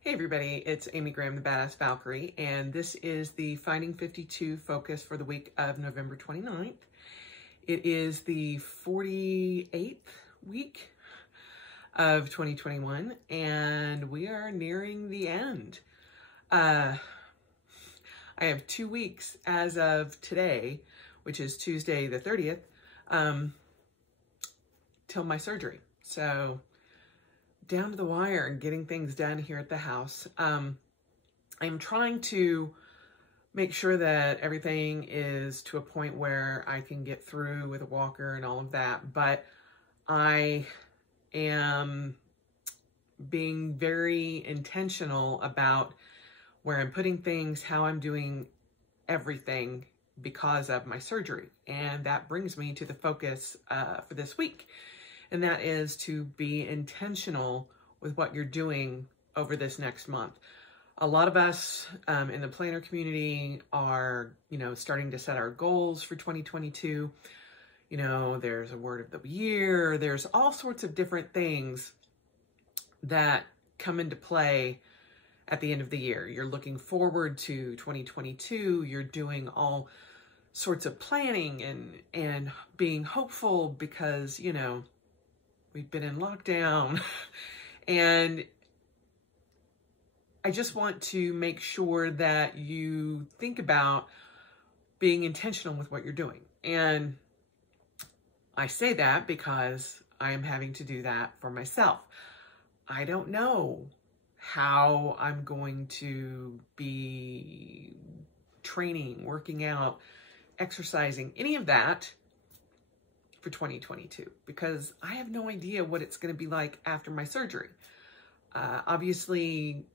Hey everybody, it's Amy Graham, the Badass Valkyrie, and this is the Finding 52 focus for the week of November 29th. It is the 48th week of 2021, and we are nearing the end. I have 2 weeks as of today, which is Tuesday the 30th, till my surgery. So down to the wire and getting things done here at the house. I'm trying to make sure that everything is to a point where I can get through with a walker and all of that, but I am being very intentional about where I'm putting things, how I'm doing everything because of my surgery. And that brings me to the focus for this week. And that is to be intentional with what you're doing over this next month. A lot of us in the planner community are, starting to set our goals for 2022. There's a word of the year. There's all sorts of different things that come into play at the end of the year. You're looking forward to 2022. You're doing all sorts of planning and being hopeful because, we've been in lockdown. And I just want to make sure that you think about being intentional with what you're doing. And I say that because I am having to do that for myself. I don't know how I'm going to be training, working out, exercising, any of that for 2022, because I have no idea what it's going to be like after my surgery. Obviously,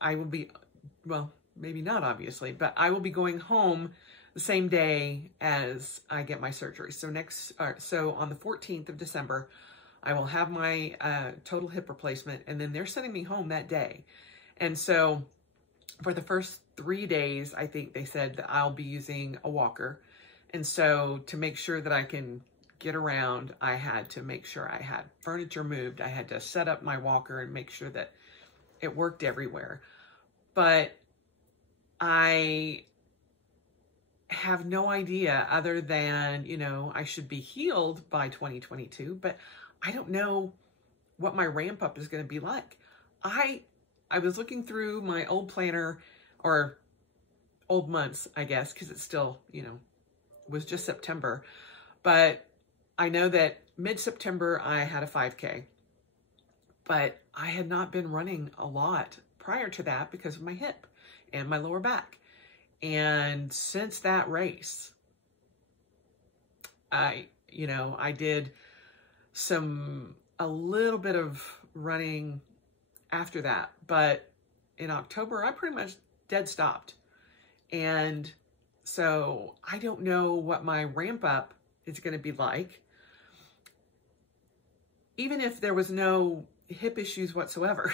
I will be, well, maybe not obviously, but I will be going home the same day as I get my surgery. So so on the 14th of December, I will have my total hip replacement, and then they're sending me home that day. And so for the first 3 days, I think they said that I'll be using a walker. And so to make sure that I can get around, I had to make sure I had furniture moved. I had to set up my walker and make sure that it worked everywhere. But I have no idea other than, I should be healed by 2022, but I don't know what my ramp up is going to be like. I was looking through my old planner, or old months, I guess, because it's still, was just September. But I know that mid-September I had a 5K, but I had not been running a lot prior to that because of my hip and my lower back. And since that race, I did a little bit of running after that, but in October, I pretty much dead stopped. And so I don't know what my ramp up is going to be like. Even if there was no hip issues whatsoever,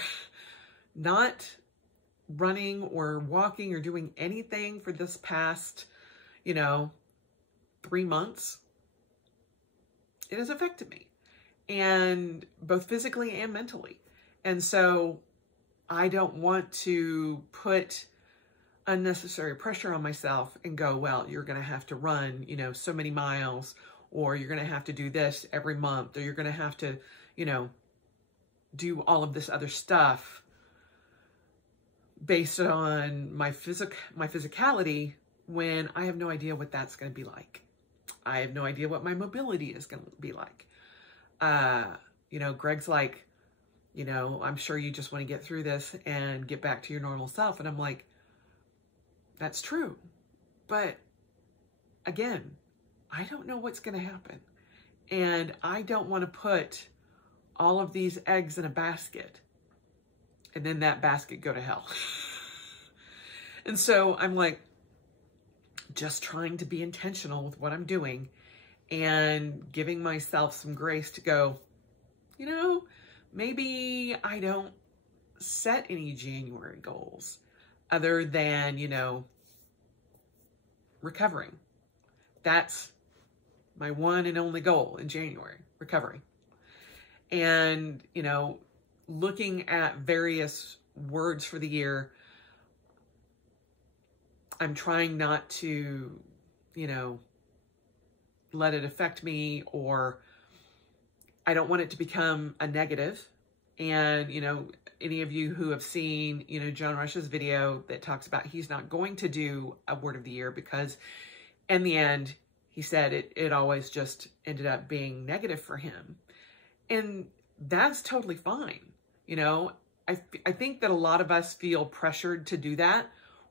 not running or walking or doing anything for this past, 3 months, it has affected me, and both physically and mentally. And so I don't want to put unnecessary pressure on myself and go, well, you're going to have to run, so many miles, or you're going to have to do this every month, or you're going to have to, do all of this other stuff based on my physicality, when I have no idea what that's going to be like. I have no idea what my mobility is going to be like. Greg's like, I'm sure you just want to get through this and get back to your normal self. And I'm like, that's true. But again, I don't know what's going to happen. And I don't want to put all of these eggs in a basket and then that basket go to hell. And so I'm like, just trying to be intentional with what I'm doing and giving myself some grace to go, maybe I don't set any January goals other than, recovering. That's my one and only goal in January, recovery. And, looking at various words for the year, I'm trying not to, you know, let it affect me, or I don't want it to become a negative. And, you know, any of you who have seen, you know, John Rush's video that talks about he's not going to do a word of the year because in the end, he said it always just ended up being negative for him. And that's totally fine. You know, I think that a lot of us feel pressured to do that.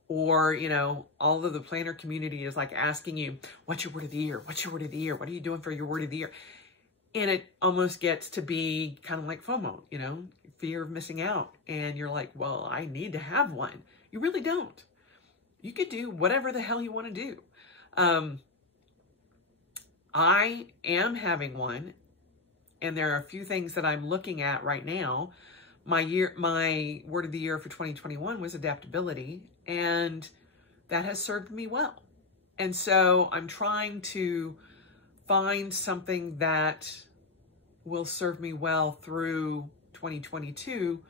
Or, you know, all of the planner community is like asking you, what's your word of the year? What's your word of the year? What are you doing for your word of the year? And it almost gets to be kind of like FOMO, you know, fear of missing out. And you're like, well, I need to have one. You really don't. You could do whatever the hell you want to do. I am having one, and there are a few things that I'm looking at right now. My word of the year for 2021 was adaptability, and that has served me well. And so I'm trying to find something that will serve me well through 2022,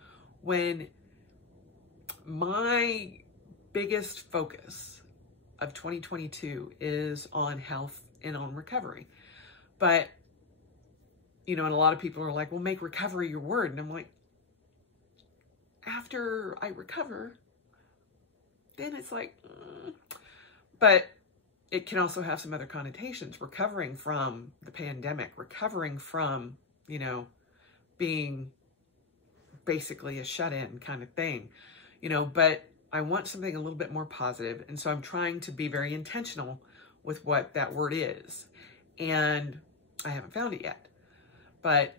when my biggest focus of 2022 is on health and on recovery. But, you know, and a lot of people are like, well, make recovery your word. And I'm like, after I recover, then it's like, but it can also have some other connotations. Recovering from the pandemic, recovering from, you know, being basically a shut-in kind of thing, you know, but I want something a little bit more positive. And so I'm trying to be very intentional with what that word is. And I haven't found it yet, but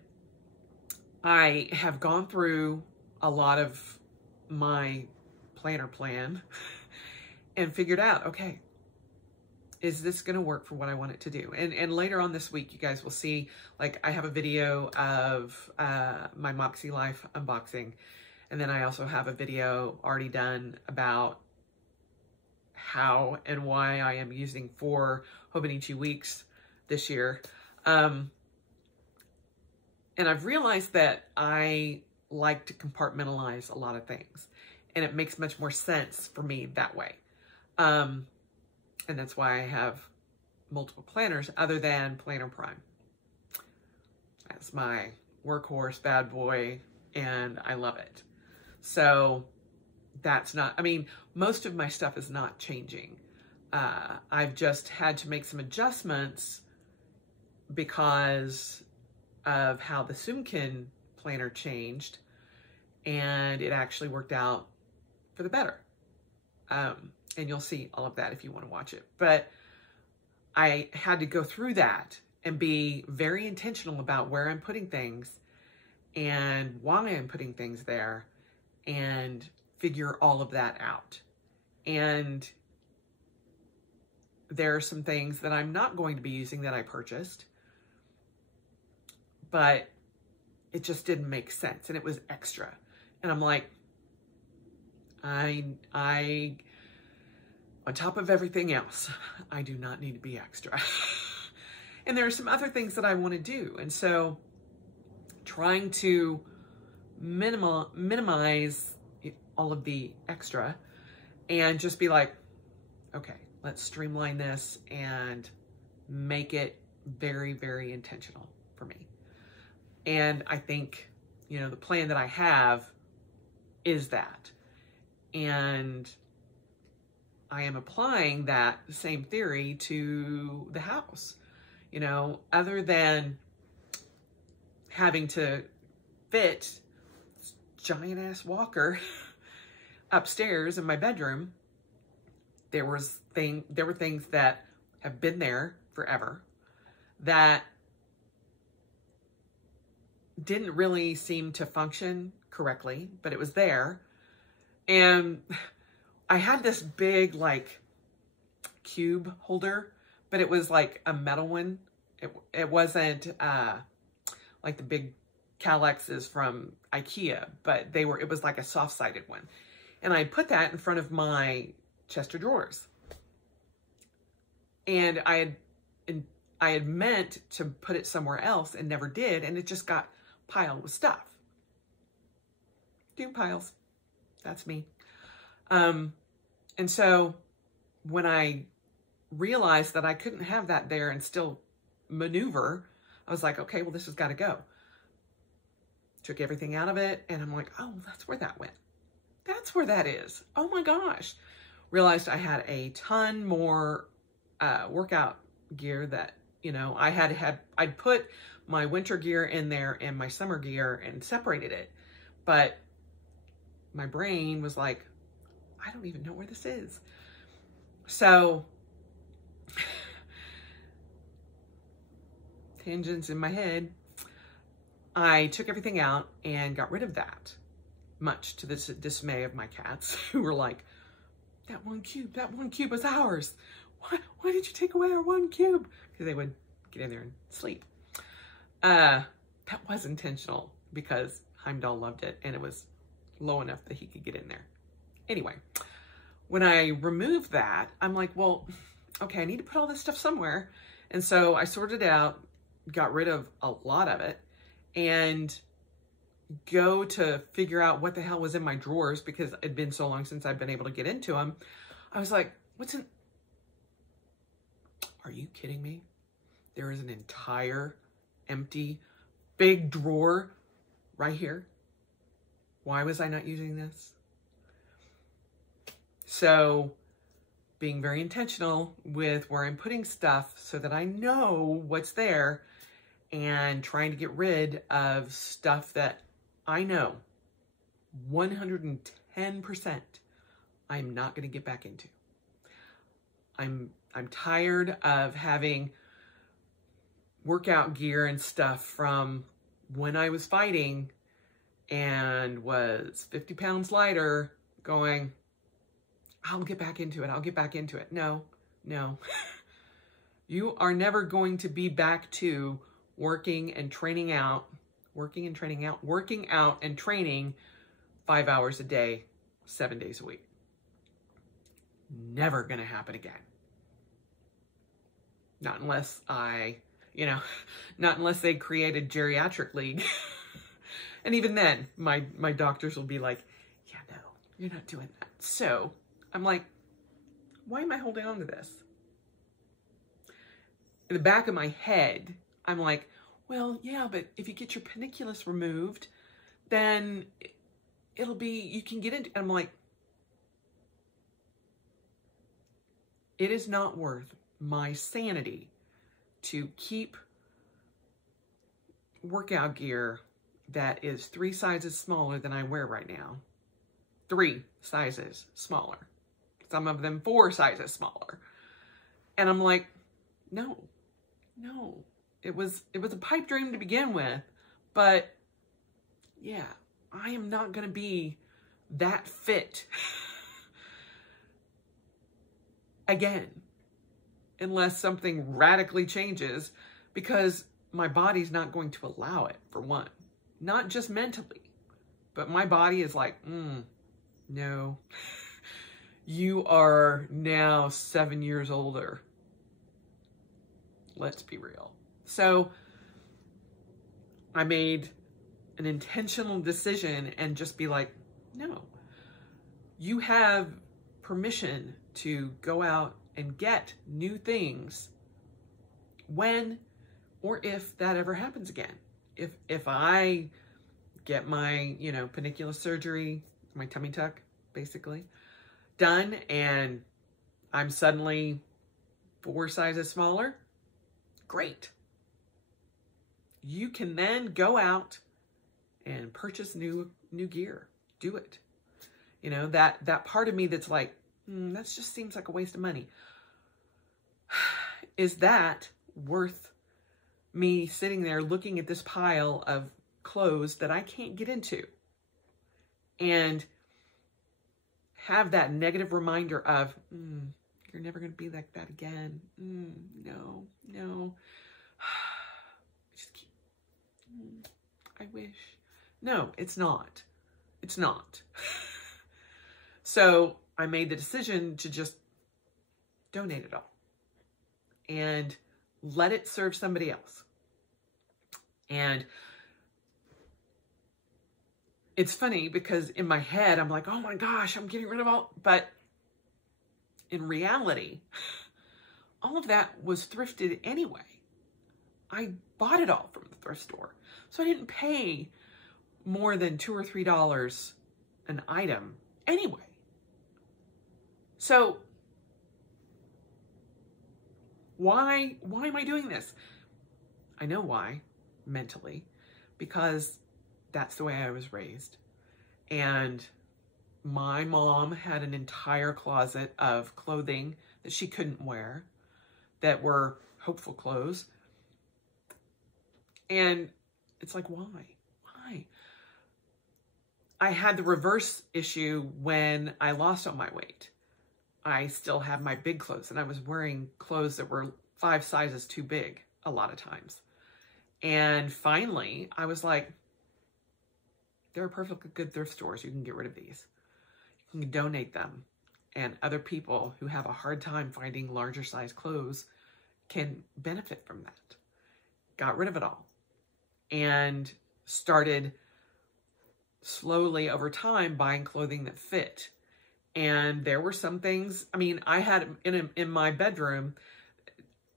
I have gone through a lot of my planner plan and figured out, okay, is this going to work for what I want it to do? And later on this week, you guys will see, like, I have a video of my Moxie Life unboxing. And then I also have a video already done about how and why I am using 4 Hobonichi weeks this year. And I've realized that I like to compartmentalize a lot of things, and it makes much more sense for me that way. And that's why I have multiple planners other than Planner Prime. That's my workhorse bad boy, and I love it. So that's not, I mean, most of my stuff is not changing. I've just had to make some adjustments because of how the Sumkin planner changed, and it actually worked out for the better. And you'll see all of that if you want to watch it. But I had to go through that and be very intentional about where I'm putting things and why I'm putting things there, and figure all of that out. And there are some things that I'm not going to be using that I purchased, but it just didn't make sense, and it was extra. And I'm like, I on top of everything else, I do not need to be extra. And there are some other things that I want to do. And so trying to minimize all of the extra and just be like, okay, let's streamline this and make it very, very intentional for me. And I think, you know, the plan that I have is that. And I am applying that same theory to the house. You know, other than having to fit this giant ass walker upstairs in my bedroom, there were things that have been there forever that didn't really seem to function correctly, but it was there. And I had this big, like, cube holder, but it was like a metal one. It wasn't like the big Calexes from IKEA, but it was like a soft-sided one. And I put that in front of my chest of drawers. And I had meant to put it somewhere else and never did, and it just got piled with stuff. 2 piles. That's me. And so when I realized that I couldn't have that there and still maneuver, I was like, okay, well, this has got to go. Took everything out of it, and I'm like, oh, that's where that went. That's where that is. Oh my gosh. Realized I had a ton more workout gear that, you know, I'd put my winter gear in there and my summer gear and separated it. But my brain was like, I don't even know where this is. So tangents in my head, I took everything out and got rid of that, much to the dismay of my cats, who were like, that one cube was ours. Why did you take away our one cube? Because they would get in there and sleep. That was intentional because Heimdall loved it and it was low enough that he could get in there. Anyway, when I removed that, I'm like, well, okay, I need to put all this stuff somewhere. And so I sorted it out, got rid of a lot of it, and go to figure out what the hell was in my drawers because it'd been so long since I'd been able to get into them. I was like, are you kidding me? There is an entire empty big drawer right here. Why was I not using this? So being very intentional with where I'm putting stuff so that I know what's there, and trying to get rid of stuff that I know 110% I'm not going to get back into. I'm tired of having workout gear and stuff from when I was fighting and was 50 pounds lighter going, I'll get back into it. I'll get back into it. No. You are never going to be back to working out and training 5 hours a day, 7 days a week. Never going to happen again. Not unless not unless they create a geriatric league. And even then, my doctors will be like, yeah, no, you're not doing that. So I'm like, why am I holding on to this? In the back of my head, I'm like, well, yeah, but if you get your paniculus removed, then you can get into, I'm like, it is not worth my sanity to keep workout gear that is 3 sizes smaller than I wear right now. 3 sizes smaller. Some of them 4 sizes smaller. And I'm like, no. It was a pipe dream to begin with, but yeah, I am not going to be that fit again, unless something radically changes, because my body's not going to allow it, for one. Not just mentally, but my body is like, no. You are now 7 years older. Let's be real. So I made an intentional decision and just be like, no, you have permission to go out and get new things when or if that ever happens again. If I get my, paniculus surgery, my tummy tuck, basically, done, and I'm suddenly 4 sizes smaller, great. You can then go out and purchase new gear. Do it. That part of me that's like, that just seems like a waste of money. Is that worth me sitting there looking at this pile of clothes that I can't get into and have that negative reminder of, you're never going to be like that again. No. Just keep, I wish. No, it's not. It's not. So I made the decision to just donate it all and let it serve somebody else. And it's funny because in my head, I'm like, oh my gosh, I'm getting rid of all, but in reality, all of that was thrifted anyway. I bought it all from the thrift store. So I didn't pay more than $2 or $3 an item anyway. So why am I doing this? I know why, mentally, because that's the way I was raised. And my mom had an entire closet of clothing that she couldn't wear that were hopeful clothes. And it's like, why? Why? I had the reverse issue when I lost all my weight. I still have my big clothes, and I was wearing clothes that were 5 sizes too big a lot of times. And finally, I was like, there are perfectly good thrift stores. You can get rid of these. You can donate them. And other people who have a hard time finding larger size clothes can benefit from that. Got rid of it all. And started slowly over time buying clothing that fit. And there were some things, I mean, I had in my bedroom,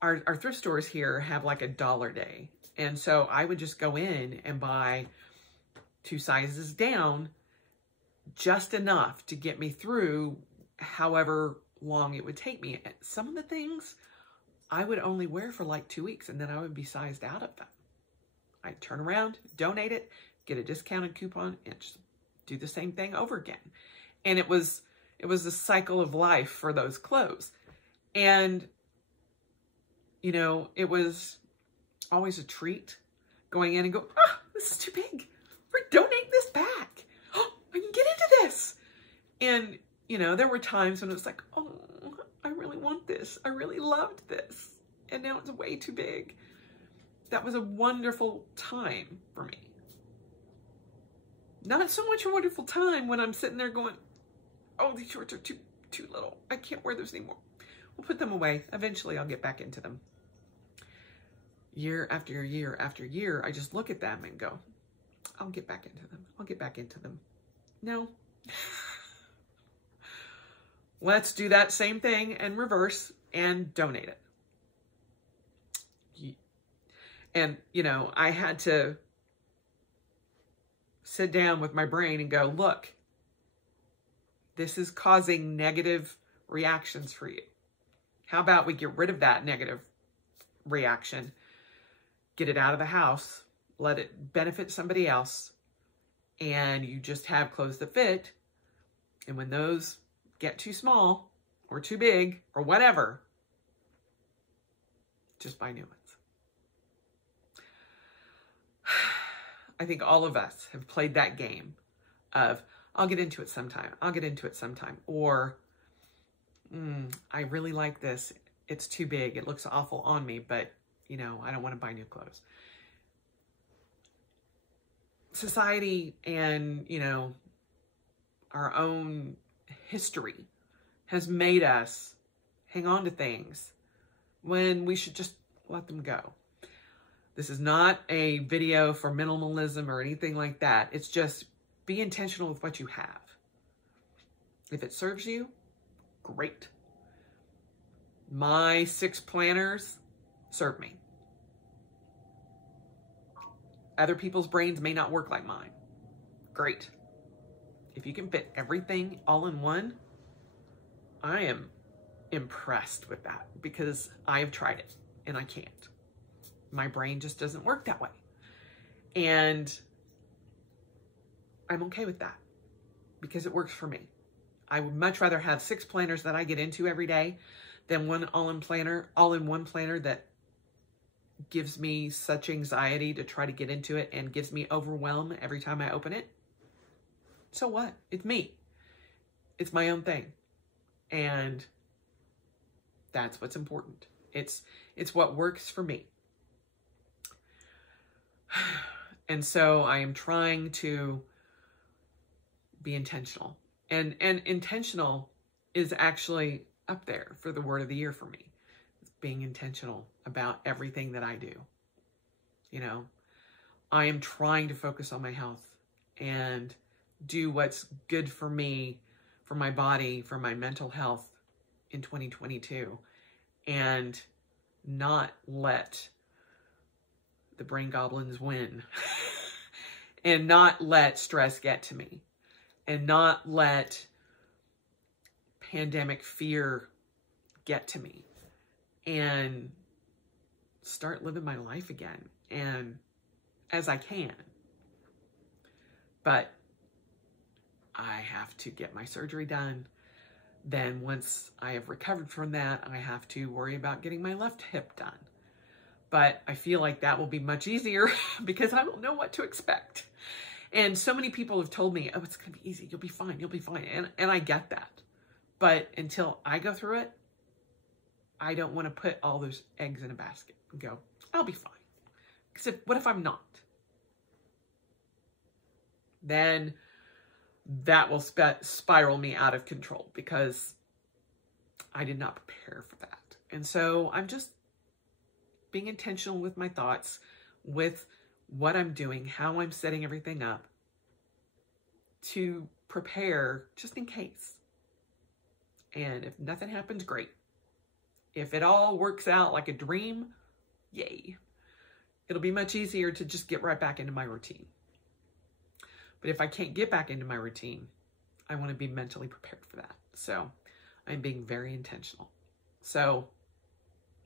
our thrift stores here have like a dollar day. And so I would just go in and buy 2 sizes down, just enough to get me through however long it would take me. Some of the things I would only wear for like 2 weeks, and then I would be sized out of them. I'd turn around, donate it, get a discounted coupon, and just do the same thing over again. And it was a cycle of life for those clothes. And, you know, it was always a treat going in and go, ah, this is too big. Donate this back. Oh, I can get into this. And, you know, there were times when it was like, oh, I really want this. I really loved this. And now it's way too big. That was a wonderful time for me. Not so much a wonderful time when I'm sitting there going, oh, these shorts are too little. I can't wear those anymore. We'll put them away. Eventually, I'll get back into them. Year after year after year, I just look at them and go, I'll get back into them. I'll get back into them. No. Let's do that same thing and reverse and donate it. And, you know, I had to sit down with my brain and go, look, this is causing negative reactions for you. How about we get rid of that negative reaction, get it out of the house, let it benefit somebody else, and you just have clothes that fit. And when those get too small or too big or whatever, just buy new ones. I think all of us have played that game of, I'll get into it sometime. I'll get into it sometime. Or, I really like this. It's too big. It looks awful on me, but, you know, I don't want to buy new clothes. Society and, you know, our own history has made us hang on to things when we should just let them go. This is not a video for minimalism or anything like that. It's just be intentional with what you have. If it serves you, great. My 6 planners serve me. Other people's brains may not work like mine. Great. If you can fit everything all in one, I am impressed with that because I have tried it and I can't. My brain just doesn't work that way. And I'm okay with that because it works for me. I would much rather have 6 planners that I get into every day than one all-in-one planner that gives me such anxiety to try to get into it and gives me overwhelm every time I open it. So what? It's me. It's my own thing. And that's what's important. It's what works for me. And so I am trying to be intentional. And intentional is actually up there for the word of the year for me. It's being intentional about everything that I do. You know, I am trying to focus on my health and do what's good for me, for my body, for my mental health in 2022, and not let the brain goblins win and not let stress get to me and not let pandemic fear get to me, and start living my life again and as I can. But I have to get my surgery done. Then once I have recovered from that, I have to worry about getting my left hip done. But I feel like that will be much easier because I will know what to expect. And so many people have told me, oh, it's going to be easy. You'll be fine. You'll be fine. And I get that. But until I go through it, I don't want to put all those eggs in a basket and go, I'll be fine. Because what if I'm not? Then that will spiral me out of control because I did not prepare for that. And so I'm just being intentional with my thoughts, with what I'm doing, how I'm setting everything up to prepare just in case. And if nothing happens, great. If it all works out like a dream, yay. It'll be much easier to just get right back into my routine. But if I can't get back into my routine, I want to be mentally prepared for that. So I'm being very intentional. So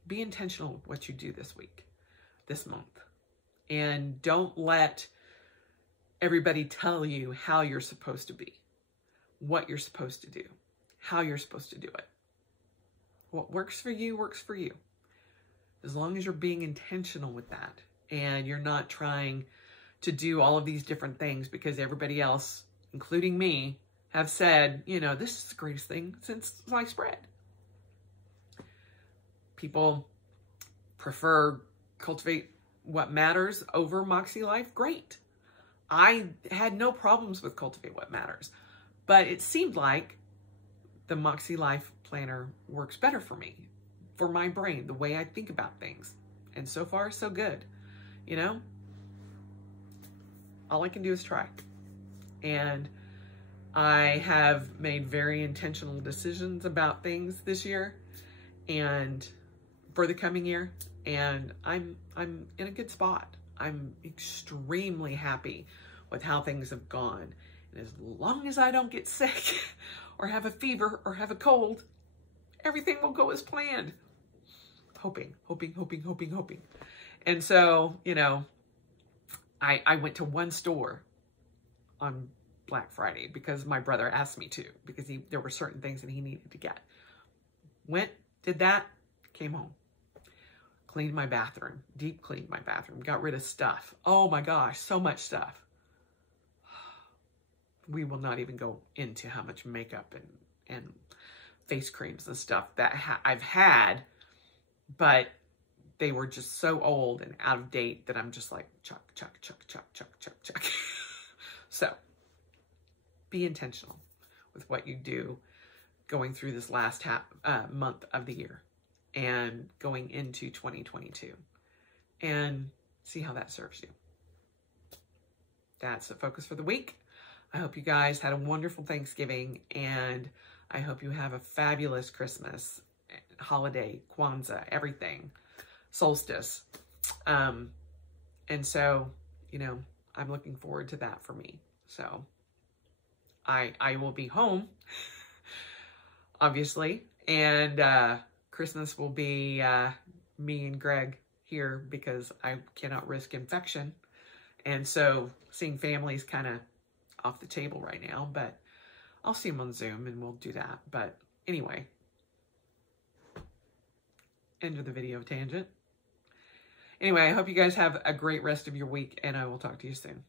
be intentional with what you do this week, this month. And don't let everybody tell you how you're supposed to be, what you're supposed to do, how you're supposed to do it. What works for you works for you. As long as you're being intentional with that and you're not trying to do all of these different things because everybody else, including me, have said, you know, this is the greatest thing since sliced bread. People prefer Cultivate What Matters over Moxie Life. Great. I had no problems with Cultivate What Matters, but it seemed like the Moxie Life Planner works better for me, for my brain, the way I think about things. And so far, so good. You know, all I can do is try. And I have made very intentional decisions about things this year and for the coming year. And I'm in a good spot. I'm extremely happy with how things have gone. And as long as I don't get sick or have a fever or have a cold, everything will go as planned. Hoping. And so, you know, I went to one store on Black Friday because my brother asked me to, because there were certain things that he needed to get. Went, did that, came home. Cleaned my bathroom, deep cleaned my bathroom, got rid of stuff. Oh my gosh, so much stuff. We will not even go into how much makeup and face creams and stuff that I've had, but they were just so old and out of date that I'm just like, chuck. So be intentional with what you do going through this last month of the year and going into 2022, and see how that serves you. That's the focus for the week. I hope you guys had a wonderful Thanksgiving, and I hope you have a fabulous Christmas, holiday, Kwanzaa, everything, solstice. And so, you know, I'm looking forward to that for me. So I will be home, obviously, and Christmas will be me and Greg here because I cannot risk infection. And so seeing family is kind of off the table right now, but I'll see him on Zoom and we'll do that. But anyway, end of the video tangent. Anyway, I hope you guys have a great rest of your week, and I will talk to you soon.